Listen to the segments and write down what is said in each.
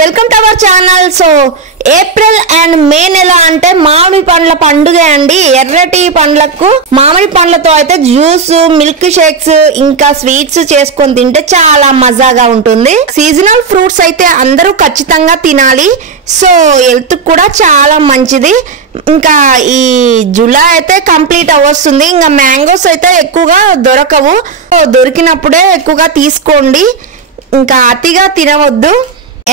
Welcome to our channel. So April and May నెల అంటే మామిడి పండ్ల పండుగ అండి. ఎర్రటి పండ్లకు మామిడి పండ్లతో అయితే జ్యూస్, మిల్క్ షేక్స్ ఇంకా స్వీట్స్ చేసుకొని తింటే చాలా మజాగా ఉంటుంది. సీజనల్ ఫ్రూట్స్ అయితే అందరూ ఖచ్చితంగా తినాలి. సో హెల్త్ కూడా చాలా మంచిది. ఇంకా ఈ జూలై అయితే కంప్లీట్ అవ్వస్తుంది. ఇంకా మ్యాంగోస్ అయితే ఎక్కువగా దొరకవు. దొరికినప్పుడే ఎక్కువగా తీసుకోండి, ఇంకా అతిగా తినవద్దు.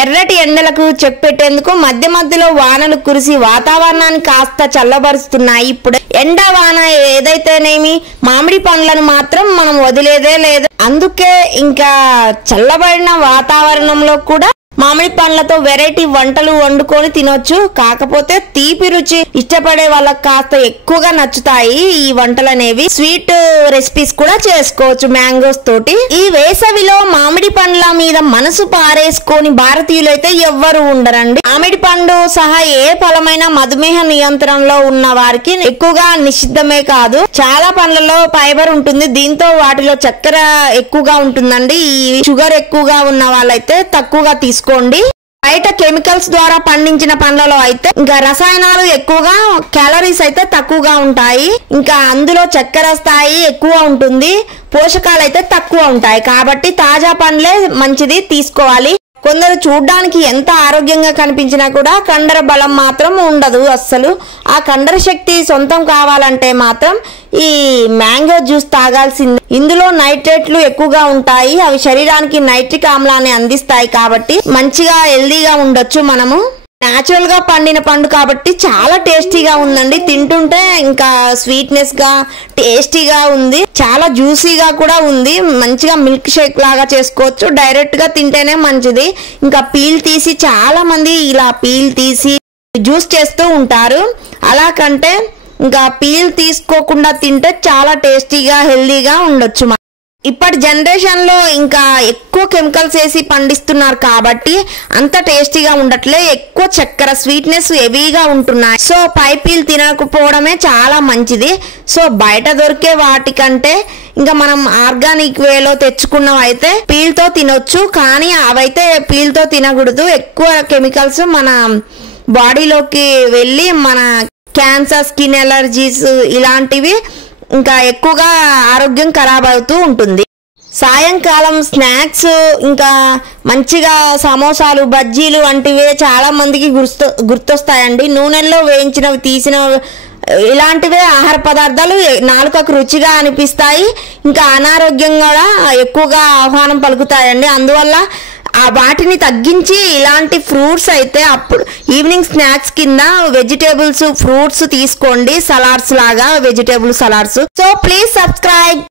ఎర్రటి ఎండలకు చెక్ పెట్టేందుకు మధ్య మధ్యలో వానలు కురిసి వాతావరణాన్ని కాస్త చల్లబరుస్తున్నాయి. ఇప్పుడు ఎండ వాన ఏదైతేనేమి మామిడి పండ్లను మాత్రం మనం వదిలేదే లేదు. అందుకే ఇంకా చల్లబడిన వాతావరణంలో కూడా మామిడి పండ్లతో వెరైటీ వంటలు వండుకొని తినొచ్చు. కాకపోతే తీపి రుచి ఇష్టపడే వాళ్ళకి కాస్త ఎక్కువగా నచ్చుతాయి ఈ వంటలు అనేవి. స్వీట్ రెసిపీస్ కూడా చేసుకోవచ్చు మ్యాంగోస్ తోటి. ఈ వేసవిలో మామిడి పండ్ల మీద మనసు పారేసుకొని భారతీయులు అయితే ఎవ్వరు ఉండరండి. మామిడి పండు సహా ఏ ఫలమైన మధుమేహ నియంత్రణలో ఉన్న వారికి ఎక్కువగా నిషిద్ధమే కాదు, చాలా పండ్లలో ఫైబర్ ఉంటుంది. దీంతో వాటిలో చక్కెర ఎక్కువగా ఉంటుందండి. ఈ షుగర్ ఎక్కువగా ఉన్న వాళ్ళైతే తక్కువగా తీసుకోండి. బయట కెమికల్స్ ద్వారా పండించిన పండ్లలో అయితే ఇంకా రసాయనాలు ఎక్కువగా, క్యాలరీస్ అయితే తక్కువగా ఉంటాయి. ఇంకా అందులో చక్కెర స్థాయి ఎక్కువ ఉంటుంది, పోషకాలు అయితే తక్కువ ఉంటాయి. కాబట్టి తాజా పండ్లే మంచిది తీసుకోవాలి. కొందరు చూడ్డానికి ఎంత ఆరోగ్యంగా కనిపించినా కూడా కండర బలం మాత్రం ఉండదు అస్సలు. ఆ కండర శక్తి సొంతం కావాలంటే మాత్రం ఈ మ్యాంగో జ్యూస్ తాగాల్సింది. ఇందులో నైట్రేట్లు ఎక్కువగా ఉంటాయి. అవి శరీరానికి నైట్రిక్ ఆమ్లాన్ని అందిస్తాయి. కాబట్టి మంచిగా హెల్దీగా ఉండొచ్చు మనము. న్యాచురల్ గా పండిన పండు కాబట్టి చాలా టేస్టీగా ఉందండి. తింటుంటే ఇంకా స్వీట్నెస్ గా టేస్టీగా ఉంది, చాలా జ్యూసీగా కూడా ఉంది. మంచిగా మిల్క్ షేక్ లాగా చేసుకోవచ్చు. డైరెక్ట్ గా తింటేనే మంచిది. ఇంకా పీల్ తీసి చాలా మంది ఇలా పీల్ తీసి జ్యూస్ చేస్తూ ఉంటారు. అలా కంటే ఇంకా పీల్ తీసుకోకుండా తింటే చాలా టేస్టీగా హెల్దీగా ఉండొచ్చు. ఇప్పటి జనరేషన్ లో ఇంకా ఎక్కువ కెమికల్స్ వేసి పండిస్తున్నారు కాబట్టి అంత టేస్టీగా ఉండట్లే. ఎక్కువ చక్కెర, స్వీట్నెస్ హెవీగా ఉంటున్నాయి. సో పైపీలు తినకపోవడమే చాలా మంచిది. సో బయట దొరికే వాటికంటే ఇంకా మనం ఆర్గానిక్ వేలో తెచ్చుకున్నవి అయితే పీల్తో తినొచ్చు. కానీ అవైతే పీల్తో తినకూడదు. ఎక్కువ కెమికల్స్ మన బాడీలోకి వెళ్ళి మన క్యాన్సర్, స్కిన్ ఎలర్జీస్ ఇలాంటివి ఇంకా ఎక్కువగా ఆరోగ్యం ఖరాబ్ అవుతూ ఉంటుంది. సాయంకాలం స్నాక్స్ ఇంకా మంచిగా సమోసాలు, బజ్జీలు వంటివి చాలా మందికి గుర్తొస్తాయండి. నూనెల్లో వేయించినవి, తీసినవి ఇలాంటివే ఆహార పదార్థాలు నాలుకకు రుచిగా అనిపిస్తాయి. ఇంకా అనారోగ్యం కూడా ఎక్కువగా ఆహ్వానం పలుకుతాయండి. అందువల్ల వాటిని తగ్గించి ఇలాంటి ఫ్రూట్స్ అయితే అప్పుడు ఈవినింగ్ స్నాక్స్ కింద వెజిటేబుల్స్, ఫ్రూట్స్ తీసుకోండి. సలాడ్స్ లాగా vegetable salads. So please subscribe.